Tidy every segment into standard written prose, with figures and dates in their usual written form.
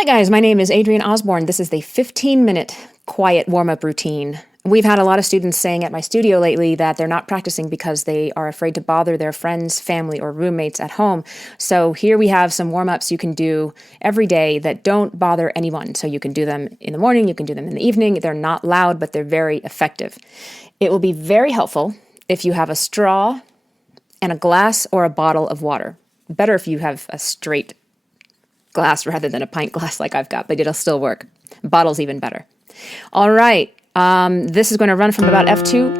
Hi guys, my name is Adrienne Osborne. This is the 15-minute quiet warm-up routine. We've had a lot of students saying at my studio lately that they're not practicing because they are afraid to bother their friends, family, or roommates at home. So here we have some warm-ups you can do every day that don't bother anyone. So you can do them in the morning, you can do them in the evening. They're not loud, but they're very effective. It will be very helpful if you have a straw and a glass or a bottle of water. Better if you have a straight glass rather than a pint glass like I've got, but it'll still work. Bottle's even better. All right, this is going to run from about F2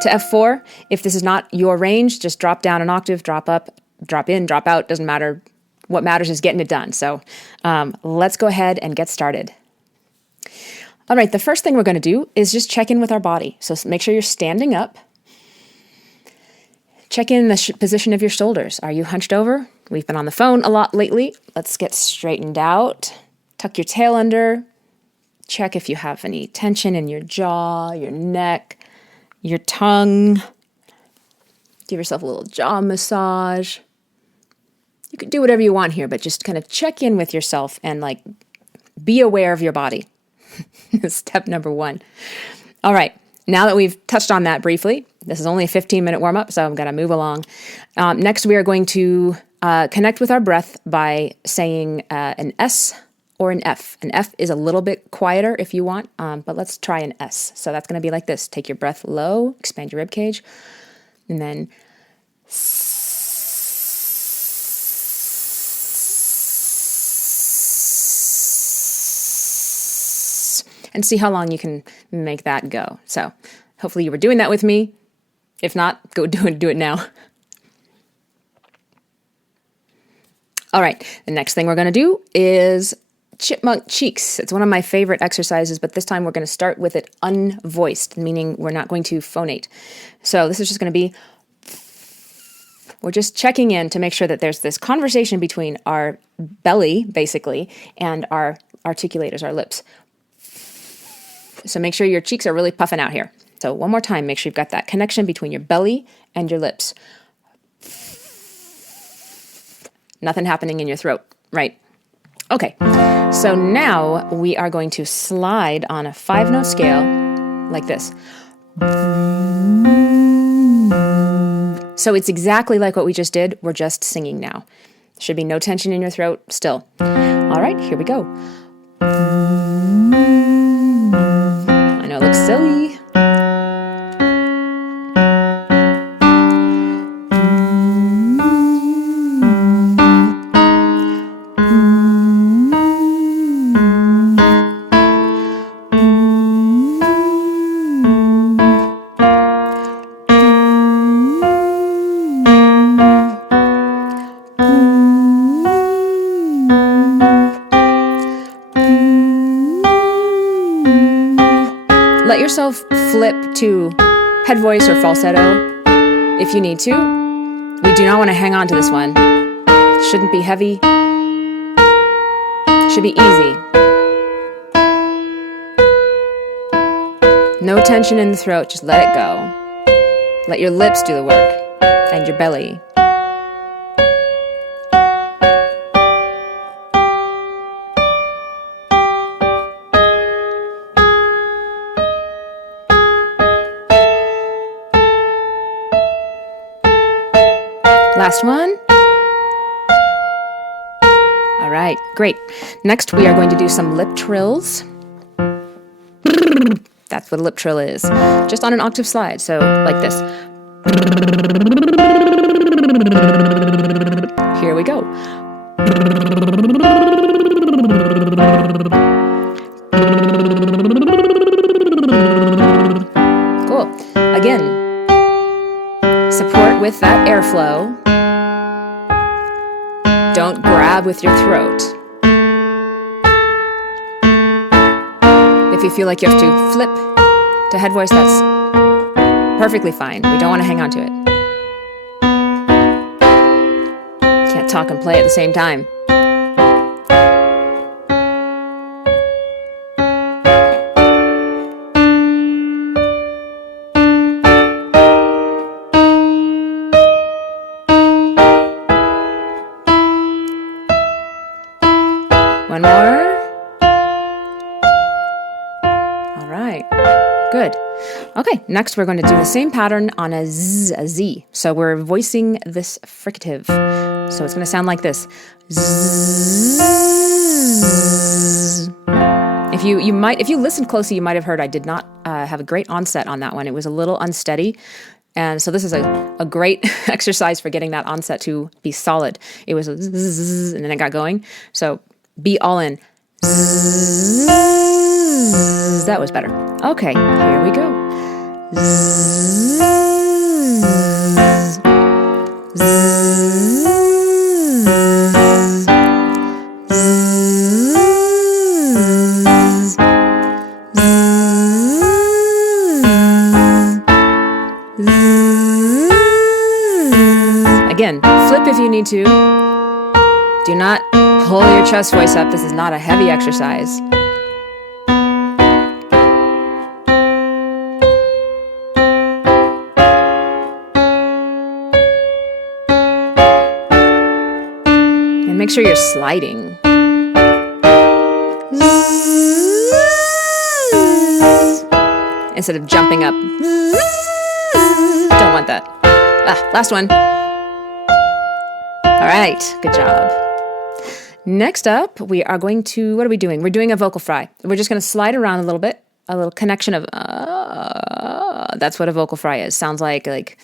to F4. If this is not your range, just drop down an octave, drop up, drop in, drop out, doesn't matter. What matters is getting it done. So let's go ahead and get started. All right, the first thing we're going to do is just check in with our body. So make sure you're standing up. Check in the position of your shoulders. Are you hunched over? We've been on the phone a lot lately. Let's get straightened out. Tuck your tail under. Check if you have any tension in your jaw, your neck, your tongue. Give yourself a little jaw massage. You can do whatever you want here, but just kind of check in with yourself and be aware of your body. Step number one. All right. Now that we've touched on that briefly, this is only a 15-minute warm-up, so I'm going to move along. Next, we are going to connect with our breath by saying an S or an F. An F is a little bit quieter if you want, but let's try an S. So that's going to be like this. Take your breath low, expand your rib cage, and then and see how long you can make that go. So hopefully you were doing that with me. If not, go do it now. All right, the next thing we're going to do is Chipmunk cheeks. It's one of my favorite exercises, but this time we're going to start with it unvoiced, meaning we're not going to phonate. So this is just going to be, we're just checking in to make sure that there's this conversation between our belly, basically, and our articulators, our lips. So make sure your cheeks are really puffing out here. So one more time, make sure you've got that connection between your belly and your lips. Nothing happening in your throat, right? Okay, so now we are going to slide on a 5-note scale like this. So it's exactly like what we just did. We're just singing now. Should be no tension in your throat still. All right, here we go. I know it looks silly. Let yourself flip to head voice or falsetto if you need to. We do not want to hang on to this one. Shouldn't be heavy. Should be easy. No tension in the throat, just let it go. Let your lips do the work and your belly. Last one. All right, great. Next, we are going to do some lip trills. That's what a lip trill is. Just on an octave slide, so like this. Here we go. Cool. Again, support with that airflow. Don't grab with your throat. If you feel like you have to flip to head voice, that's perfectly fine. We don't want to hang on to it. Can't talk and play at the same time. One more. Good. Okay, next we're going to do the same pattern on a Z, a Z. So we're voicing this fricative. So it's going to sound like this. Zzz. If you listened closely, you might have heard I did not have a great onset on that one. It was a little unsteady. And so this is a great exercise for getting that onset to be solid. It was a zzz, and then it got going. So be all in. Zzz. That was better. Okay, here we go. Zzz. Zzz. Again, flip if you need to. Do not pull your chest voice up. This is not a heavy exercise. And make sure you're sliding. Instead of jumping up. Don't want that. Last one. All right, good job. Next up, we are going to, what are we doing? We're doing a vocal fry. We're just going to slide around a little bit, a little connection of, that's what a vocal fry is. Sounds like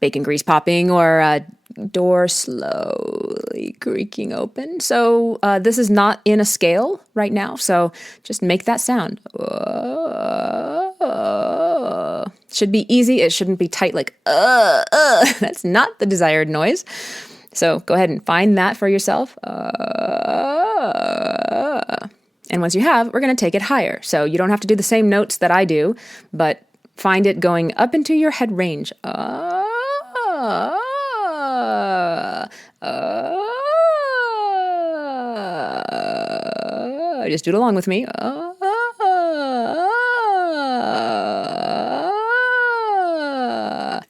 bacon grease popping or a door slowly creaking open. So this is not in a scale right now, so just make that sound. Should be easy. It shouldn't be tight like, That's not the desired noise. So go ahead and find that for yourself. And once you have, we're going to take it higher. So you don't have to do the same notes that I do, but find it going up into your head range. Just do it along with me.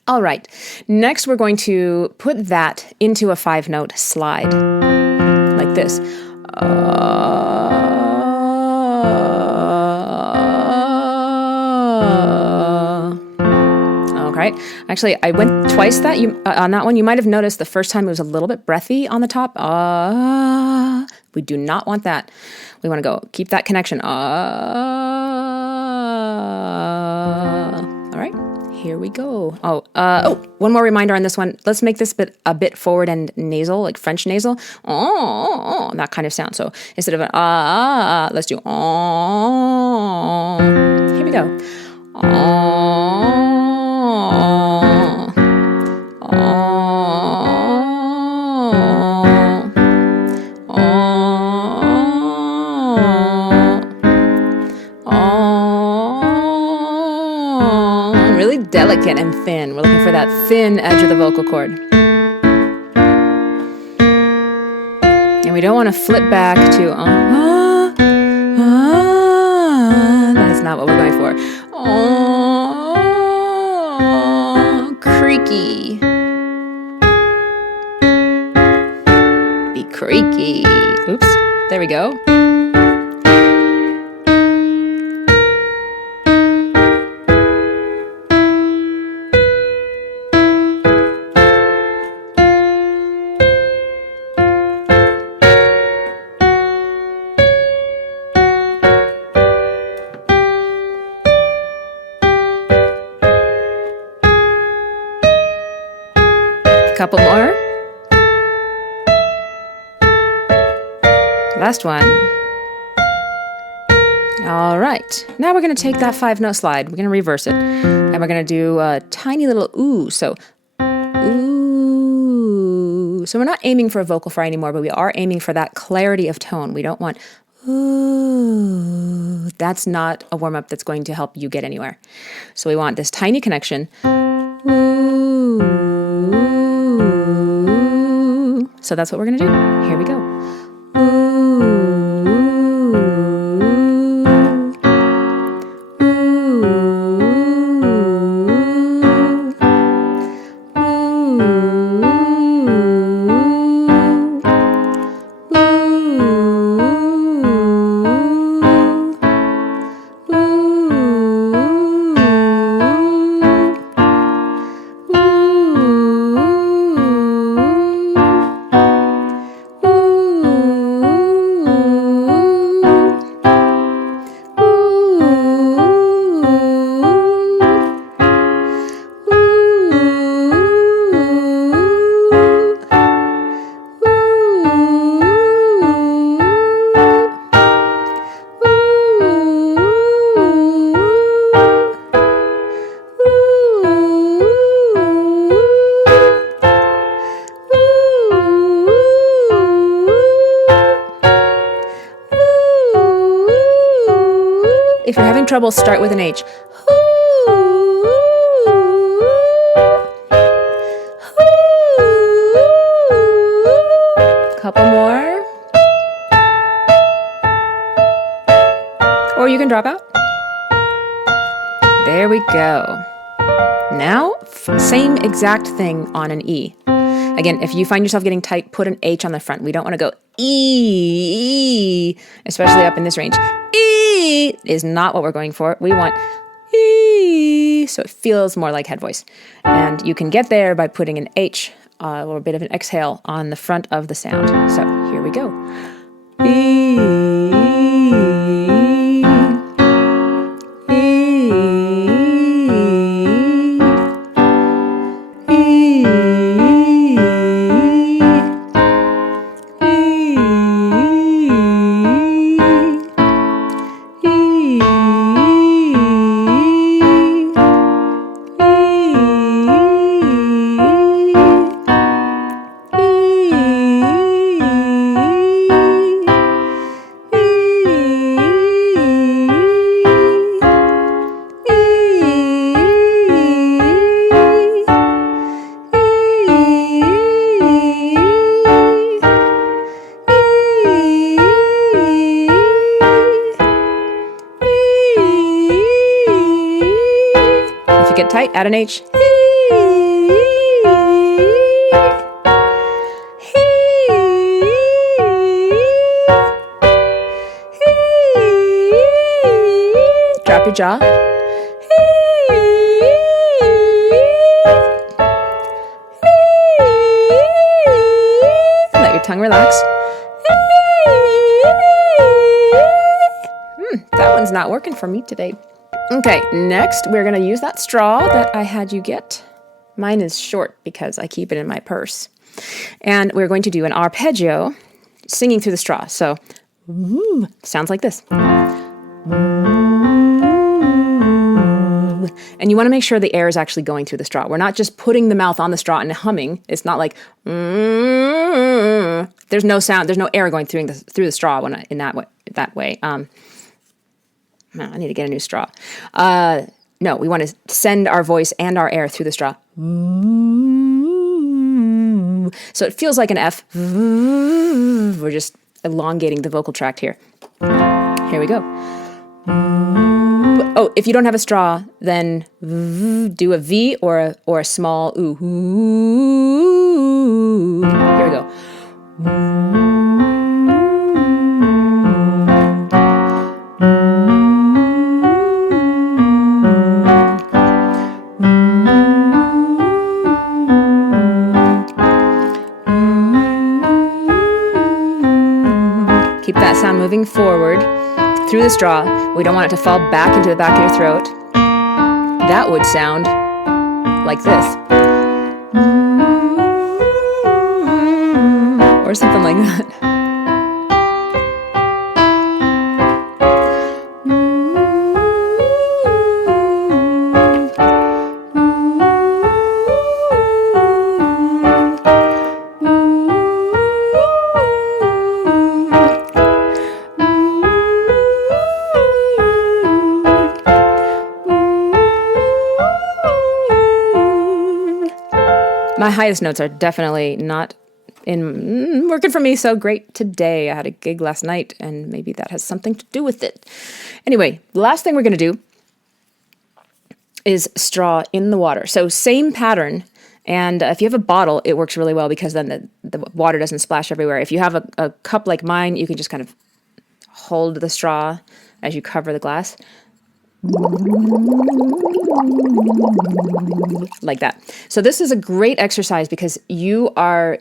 All right, next we're going to put that into a 5-note slide, like this. Okay, actually, I went twice on that one. You might have noticed the first time it was a little bit breathy on the top. We do not want that. We want to keep that connection. All right. Here we go. One more reminder on this one. Let's make this a bit forward and nasal, like French nasal. That kind of sound. So instead of let's do Here we go. Really delicate and thin. We're looking for that thin edge of the vocal cord. And we don't want to flip back to That's not what we're going for. Creaky. Be creaky. Oops. There we go. Couple more. Last one. All right. Now we're going to take that 5-note slide. We're going to reverse it. And we're going to do a tiny little ooh. So, ooh. So we're not aiming for a vocal fry anymore, but we are aiming for that clarity of tone. We don't want ooh. That's not a warm-up that's going to help you get anywhere. So we want this tiny connection. Ooh. So that's what we're going to do. Here we go. If you're having trouble, start with an H. Couple more. Or you can drop out. There we go. Now, same exact thing on an E. Again, if you find yourself getting tight, put an H on the front. We don't want to go E, especially up in this range. E is not what we're going for. We want E, so it feels more like head voice. And you can get there by putting an H, a little bit of an exhale on the front of the sound. So here we go. E. Get tight, add an H. Drop your jaw. Let your tongue relax. That one's not working for me today. Okay, next we're going to use that straw that I had you get. Mine is short because I keep it in my purse. And we're going to do an arpeggio singing through the straw. So, sounds like this. And you want to make sure the air is actually going through the straw. We're not just putting the mouth on the straw and humming. It's not like, there's no sound, there's no air going through the straw when in that way. I need to get a new straw. No, we want to send our voice and our air through the straw. So it feels like an F. We're just elongating the vocal tract here. Here we go. Oh, if you don't have a straw, then do a V or a small ooh. Here we go. Keep that sound moving forward through the straw. We don't want it to fall back into the back of your throat. That would sound like this. Or something like that. My highest notes are definitely not working for me so great today. I had a gig last night, and maybe that has something to do with it. Anyway, the last thing we're going to do is straw in the water. So same pattern, and if you have a bottle, it works really well because then the water doesn't splash everywhere. If you have a cup like mine, you can just kind of hold the straw as you cover the glass. Like that. So this is a great exercise because you are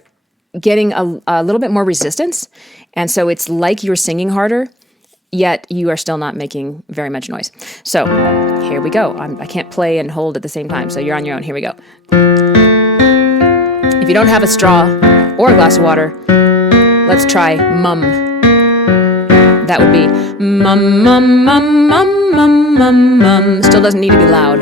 getting a little bit more resistance, and so it's like you're singing harder, yet you are still not making very much noise. So here we go. I can't play and hold at the same time, so you're on your own. Here we go. If you don't have a straw or a glass of water, let's try mum. That would be mum, mum, mum, mum, mum, mum, mum. Still doesn't need to be loud.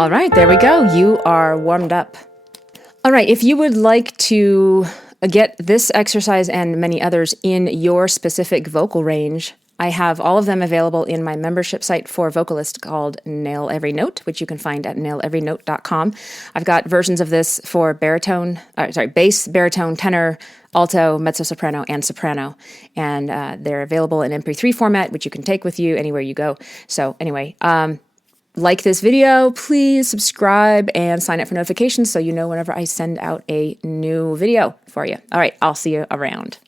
All right, there we go. You are warmed up. All right, if you would like to get this exercise and many others in your specific vocal range, I have all of them available in my membership site for vocalists called Nail Every Note, which you can find at naileverynote.com. I've got versions of this for bass, baritone, tenor, alto, mezzo-soprano, and soprano. And they're available in MP3 format, which you can take with you anywhere you go. So anyway, like this video, please subscribe and sign up for notifications so you know whenever I send out a new video for you. All right, I'll see you around.